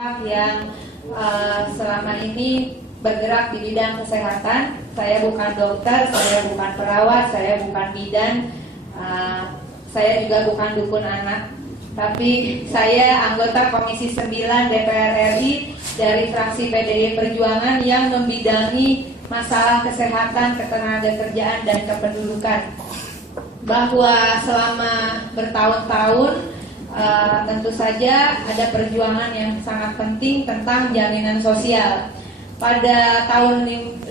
yang selama ini bergerak di bidang kesehatan. Saya bukan dokter, saya bukan perawat, saya bukan bidan, saya juga bukan dukun anak. Tapi saya anggota Komisi 9 DPR RI dari fraksi PDI Perjuangan yang membidangi masalah kesehatan, ketenagakerjaan, dan kependudukan. Bahwa selama bertahun-tahun tentu saja ada perjuangan yang sangat penting tentang jaminan sosial. Pada tahun 50,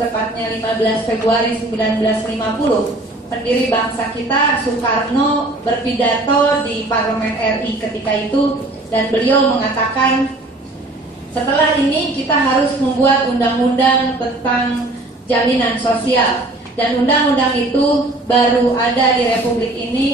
tepatnya 15 Februari 1950, pendiri bangsa kita Soekarno berpidato di Parlemen RI ketika itu, dan beliau mengatakan, setelah ini kita harus membuat undang-undang tentang jaminan sosial, dan undang-undang itu baru ada di Republik ini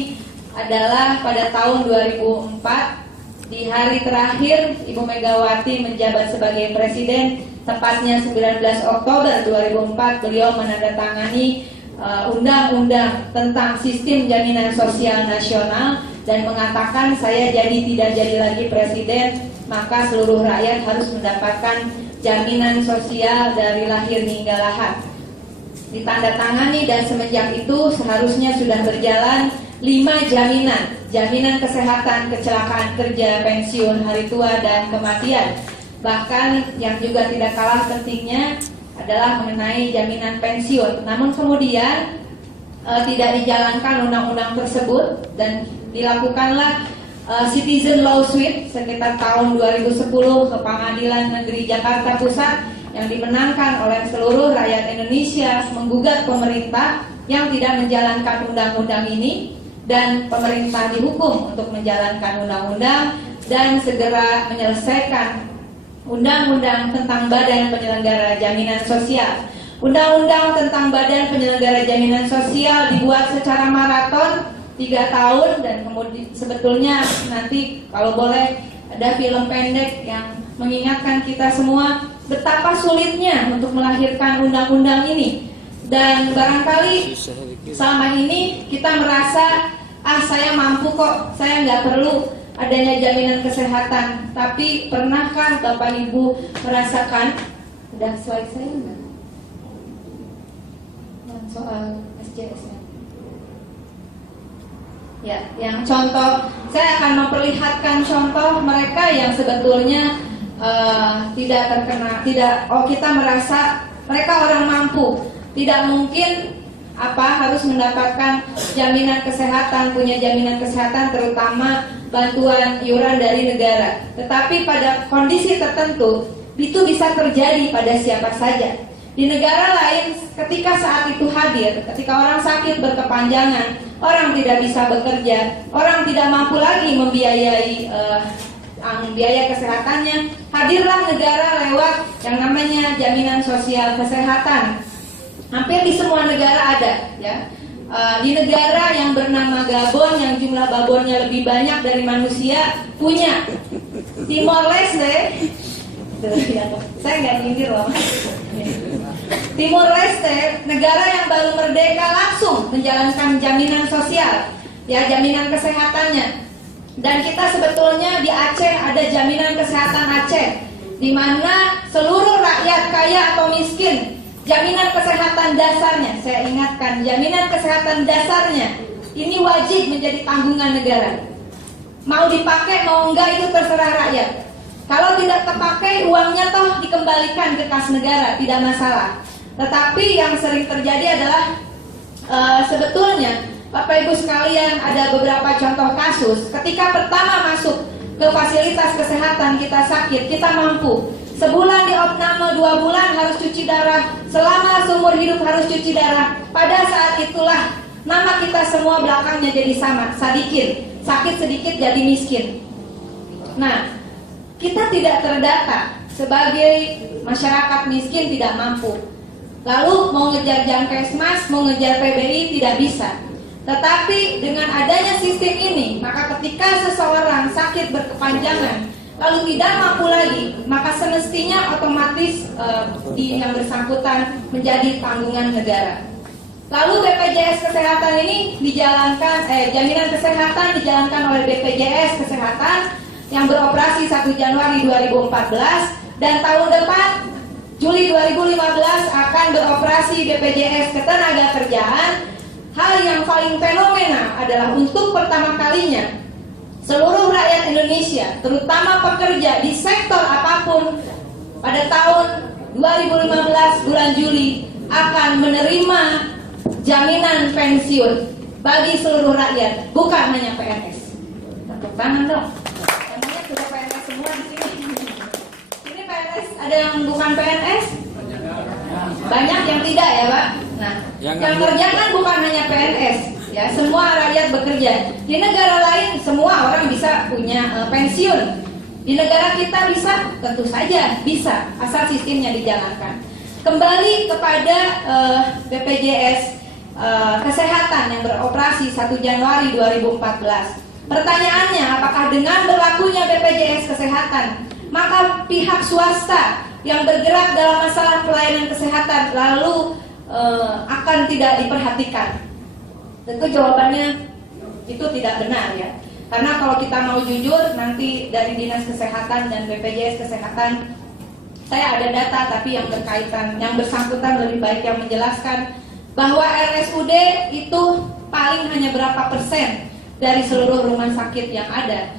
adalah pada tahun 2004, di hari terakhir Ibu Megawati menjabat sebagai presiden, tepatnya 19 Oktober 2004 beliau menandatangani undang-undang tentang sistem jaminan sosial nasional dan mengatakan, saya tidak jadi lagi presiden, maka seluruh rakyat harus mendapatkan jaminan sosial dari lahir hingga lahir. Ditandatangani, dan semenjak itu seharusnya sudah berjalan 5 jaminan: jaminan kesehatan, kecelakaan kerja, pensiun, hari tua, dan kematian. Bahkan yang juga tidak kalah pentingnya adalah mengenai jaminan pensiun. Namun kemudian tidak dijalankan undang-undang tersebut, dan dilakukanlah Citizen Law Suit sekitar tahun 2010 ke Pengadilan Negeri Jakarta Pusat, yang dimenangkan oleh seluruh rakyat Indonesia, menggugat pemerintah yang tidak menjalankan undang-undang ini, dan pemerintah dihukum untuk menjalankan undang-undang dan segera menyelesaikan undang-undang tentang Badan Penyelenggara Jaminan Sosial. Undang-undang tentang Badan Penyelenggara Jaminan Sosial dibuat secara maraton 3 tahun, dan kemudian sebetulnya nanti kalau boleh ada film pendek yang mengingatkan kita semua betapa sulitnya untuk melahirkan undang-undang ini. Dan barangkali selama ini kita merasa, saya mampu kok, saya nggak perlu adanya jaminan kesehatan. Tapi pernahkah Bapak Ibu merasakan, udah slide saya enggak? Yang soal SJS ya, yang contoh, saya akan memperlihatkan contoh mereka yang sebetulnya tidak terkena, kita merasa mereka orang mampu, tidak mungkin harus mendapatkan jaminan kesehatan, punya jaminan kesehatan, terutama bantuan iuran dari negara. Tetapi pada kondisi tertentu itu bisa terjadi pada siapa saja. Di negara lain, ketika saat itu hadir, ketika orang sakit berkepanjangan, orang tidak bisa bekerja, orang tidak mampu lagi membiayai biaya kesehatannya, hadirlah negara lewat yang namanya jaminan sosial kesehatan. Hampir di semua negara ada, ya. Di negara yang bernama Gabon, yang jumlah babonnya lebih banyak dari manusia, punya. Timor Leste, saya nggak nyindir loh. Timor Leste, negara yang baru merdeka, langsung menjalankan jaminan sosial, ya, jaminan kesehatannya. Dan kita sebetulnya di Aceh ada jaminan kesehatan Aceh, di mana seluruh rakyat kaya atau miskin, jaminan kesehatan dasarnya, saya ingatkan, jaminan kesehatan dasarnya ini wajib menjadi tanggungan negara. Mau dipakai mau enggak itu terserah rakyat. Kalau tidak terpakai, uangnya toh dikembalikan ke kas negara, tidak masalah. Tetapi yang sering terjadi adalah sebetulnya Bapak Ibu sekalian, ada beberapa contoh kasus. Ketika pertama masuk ke fasilitas kesehatan, kita sakit, kita mampu. Sebulan di opname, 2 bulan harus cuci darah, selama seumur hidup harus cuci darah. Pada saat itulah nama kita semua belakangnya jadi sama, Sadikin. Sakit sedikit jadi miskin. Nah, kita tidak terdata sebagai masyarakat miskin, tidak mampu. Lalu mau ngejar Jamkesmas, mau ngejar PBI, tidak bisa. Tetapi dengan adanya sistem ini, maka ketika seseorang sakit berkepanjangan lalu tidak mampu lagi, maka semestinya otomatis yang bersangkutan menjadi tanggungan negara. Lalu BPJS Kesehatan ini dijalankan, jaminan kesehatan dijalankan oleh BPJS Kesehatan, yang beroperasi 1 Januari 2014 dan tahun depan Juli 2015 akan beroperasi BPJS Ketenagakerjaan. Hal yang paling fenomena adalah untuk pertama kalinya seluruh rakyat Indonesia, terutama pekerja di sektor apapun, pada tahun 2015 bulan Juli akan menerima jaminan pensiun bagi seluruh rakyat, bukan hanya PNS. Tepuk tangan dong. Namanya sudah PNS semua di sini. Ini PNS, ada yang bukan PNS? Banyak yang tidak ya Pak. Nah, yang kerja kan bukan hanya PNS, ya semua rakyat bekerja. Di negara lain semua orang bisa punya pensiun. Di negara kita bisa? Tentu saja bisa, asal sistemnya dijalankan. Kembali kepada BPJS Kesehatan yang beroperasi 1 Januari 2014. Pertanyaannya, apakah dengan berlakunya BPJS Kesehatan, maka pihak swasta yang bergerak dalam masalah pelayanan kesehatan lalu akan tidak diperhatikan? Tentu jawabannya itu tidak benar ya. Karena kalau kita mau jujur, nanti dari Dinas Kesehatan dan BPJS Kesehatan, saya ada data tapi yang berkaitan, yang bersangkutan lebih baik yang menjelaskan bahwa RSUD itu paling hanya berapa persen dari seluruh rumah sakit yang ada.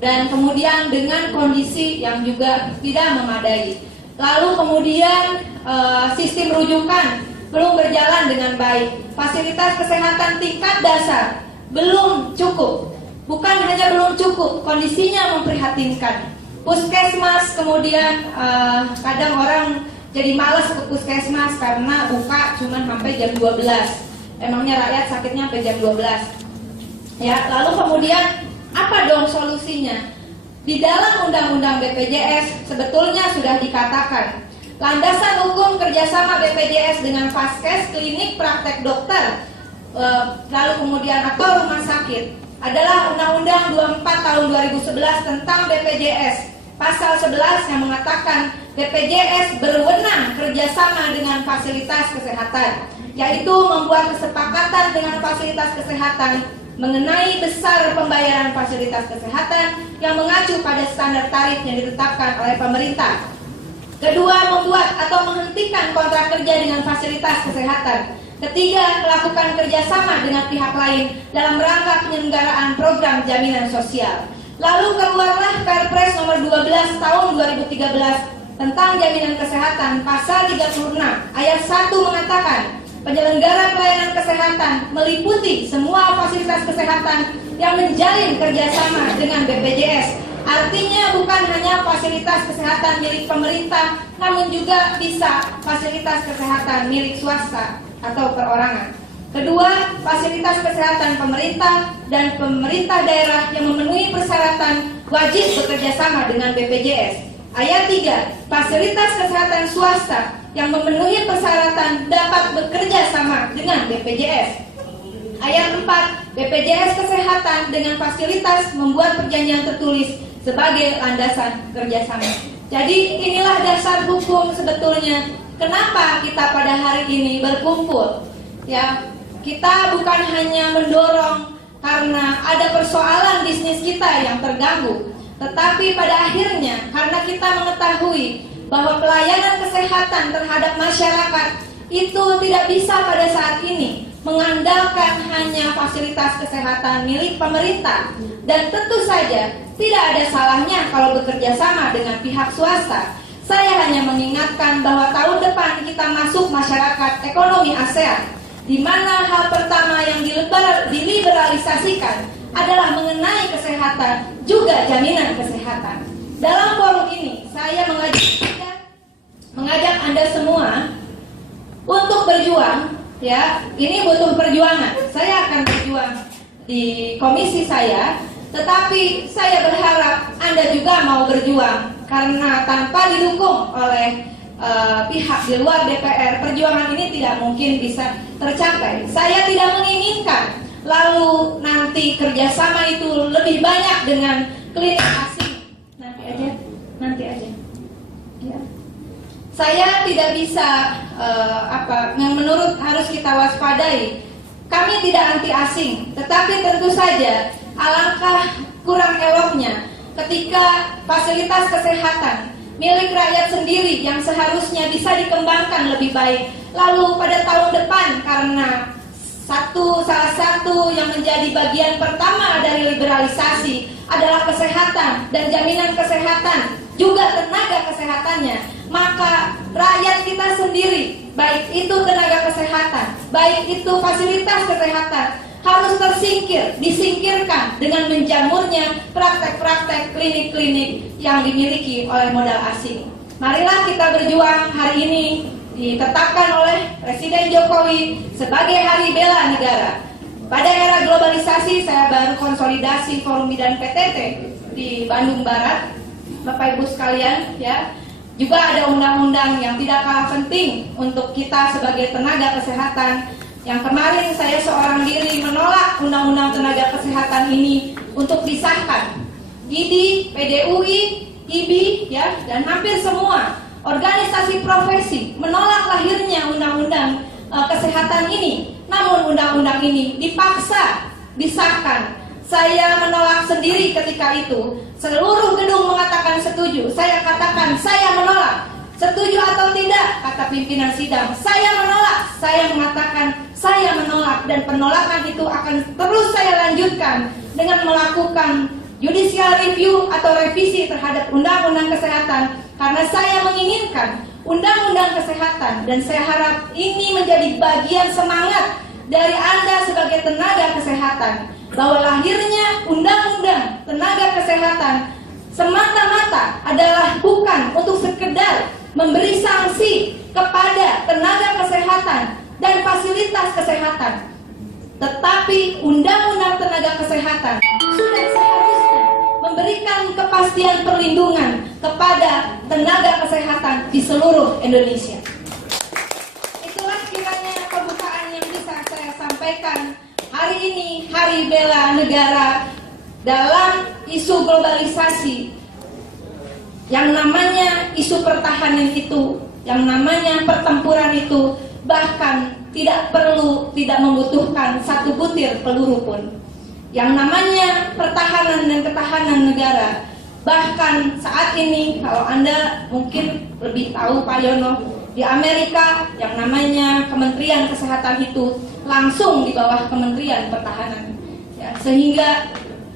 Dan kemudian dengan kondisi yang juga tidak memadai. Lalu kemudian sistem rujukan belum berjalan dengan baik. Fasilitas kesehatan tingkat dasar belum cukup. Bukan hanya belum cukup, kondisinya memprihatinkan. Puskesmas kemudian kadang orang jadi malas ke puskesmas karena buka cuma sampai jam 12. Emangnya rakyat sakitnya sampai jam 12. Ya, lalu kemudian apa dong solusinya? Di dalam Undang-Undang BPJS sebetulnya sudah dikatakan landasan hukum kerjasama BPJS dengan Vaskes, klinik, praktek dokter, lalu kemudian atau rumah sakit adalah Undang-Undang 24 tahun 2011 tentang BPJS. Pasal 11 yang mengatakan BPJS berwenang kerjasama dengan fasilitas kesehatan, yaitu membuat kesepakatan dengan fasilitas kesehatan mengenai besar pembayaran fasilitas kesehatan yang mengacu pada standar tarif yang ditetapkan oleh pemerintah. Kedua, membuat atau menghentikan kontrak kerja dengan fasilitas kesehatan. Ketiga, melakukan kerjasama dengan pihak lain dalam rangka penyelenggaraan program jaminan sosial. Lalu keluarlah Perpres nomor 12 tahun 2013 tentang jaminan kesehatan. Pasal 36 ayat 1 mengatakan penyelenggara pelayanan kesehatan meliputi semua fasilitas kesehatan yang menjalin kerjasama dengan BPJS. Artinya bukan hanya fasilitas kesehatan milik pemerintah, namun juga bisa fasilitas kesehatan milik swasta atau perorangan. Kedua, fasilitas kesehatan pemerintah dan pemerintah daerah yang memenuhi persyaratan wajib bekerja sama dengan BPJS. Ayat 3, fasilitas kesehatan swasta yang memenuhi persyaratan dapat bekerja sama dengan BPJS. Ayat 4, BPJS Kesehatan dengan fasilitas membuat perjanjian tertulis sebagai landasan kerjasama. Jadi inilah dasar hukum sebetulnya. Kenapa kita pada hari ini berkumpul? Ya, kita bukan hanya mendorong karena ada persoalan bisnis kita yang terganggu, tetapi pada akhirnya karena kita mengetahui bahwa pelayanan kesehatan terhadap masyarakat itu tidak bisa pada saat ini mengandalkan hanya fasilitas kesehatan milik pemerintah, dan tentu saja tidak ada salahnya kalau bekerja sama dengan pihak swasta. Saya hanya mengingatkan bahwa tahun depan kita masuk masyarakat ekonomi ASEAN, di mana hal pertama yang diliberalisasikan adalah mengenai kesehatan, juga jaminan kesehatan. Dalam forum ini, saya mengajak Anda semua untuk berjuang. Ya, ini butuh perjuangan. Saya akan berjuang di komisi saya, tetapi saya berharap Anda juga mau berjuang, karena tanpa didukung oleh pihak di luar DPR, perjuangan ini tidak mungkin bisa tercapai. Saya tidak menginginkan lalu nanti kerjasama itu lebih banyak dengan klinik asing. Nanti aja. Ya. Saya tidak bisa yang menurut harus kita waspadai. Kami tidak anti asing, tetapi tentu saja alangkah kurang eloknya ketika fasilitas kesehatan milik rakyat sendiri yang seharusnya bisa dikembangkan lebih baik, lalu pada tahun depan karena salah satu yang menjadi bagian pertama dari liberalisasi adalah kesehatan dan jaminan kesehatan, juga tenaga kesehatannya, maka rakyat kita sendiri, baik itu tenaga kesehatan, baik itu fasilitas kesehatan, harus disingkirkan dengan menjamurnya praktek-praktek klinik-klinik yang dimiliki oleh modal asing. Marilah kita berjuang hari ini ditetapkan oleh Presiden Jokowi sebagai Hari Bela Negara. Pada era globalisasi, saya baru konsolidasi Forum Bidan PTT di Bandung Barat, Bapak Ibu sekalian, ya. Juga ada undang-undang yang tidak kalah penting untuk kita sebagai tenaga kesehatan. Yang kemarin saya seorang diri menolak undang-undang tenaga kesehatan ini untuk disahkan. IDI, PDUI, IBI, ya, dan hampir semua organisasi profesi menolak lahirnya undang-undang kesehatan ini. Namun undang-undang ini dipaksa disahkan. Saya menolak sendiri ketika itu. Seluruh gedung mengatakan setuju. Saya katakan saya menolak. Setuju atau tidak? Kata pimpinan sidang, saya menolak. Saya mengatakan saya menolak, dan penolakan itu akan terus saya lanjutkan dengan melakukan judicial review atau revisi terhadap undang-undang kesehatan, karena saya menginginkan undang-undang kesehatan, dan saya harap ini menjadi bagian semangat dari Anda sebagai tenaga kesehatan, bahwa lahirnya undang-undang tenaga kesehatan semata-mata adalah bukan untuk sekedar memberi sanksi kepada tenaga kesehatan dan fasilitas kesehatan, tetapi undang-undang tenaga kesehatan sudah seharusnya memberikan kepastian perlindungan kepada tenaga kesehatan di seluruh Indonesia. Itulah kiranya pembukaan yang bisa saya sampaikan hari ini, Hari Bela Negara, dalam isu globalisasi. Yang namanya isu pertahanan itu, yang namanya pertempuran itu, bahkan tidak membutuhkan satu butir peluru pun. Yang namanya pertahanan dan ketahanan negara, bahkan saat ini kalau Anda mungkin lebih tahu Pak Yono, di Amerika yang namanya Kementerian Kesehatan itu langsung di bawah Kementerian Pertahanan, ya, sehingga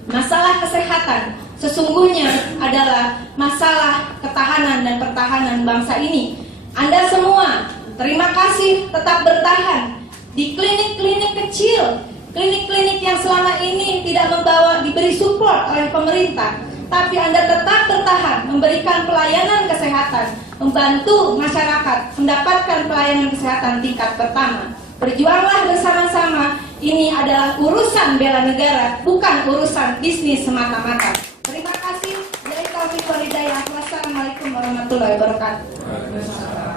masalah kesehatan sesungguhnya adalah masalah ketahanan dan pertahanan bangsa ini. Anda semua, terima kasih tetap bertahan di klinik-klinik kecil, klinik-klinik yang selama ini tidak diberi support oleh pemerintah, tapi Anda tetap bertahan memberikan pelayanan kesehatan, membantu masyarakat mendapatkan pelayanan kesehatan tingkat pertama. Berjuanglah bersama-sama. Ini adalah urusan bela negara, bukan urusan bisnis semata-mata. Terima kasih. Dari Taufik Walhidayah. Wassalamualaikum warahmatullahi wabarakatuh.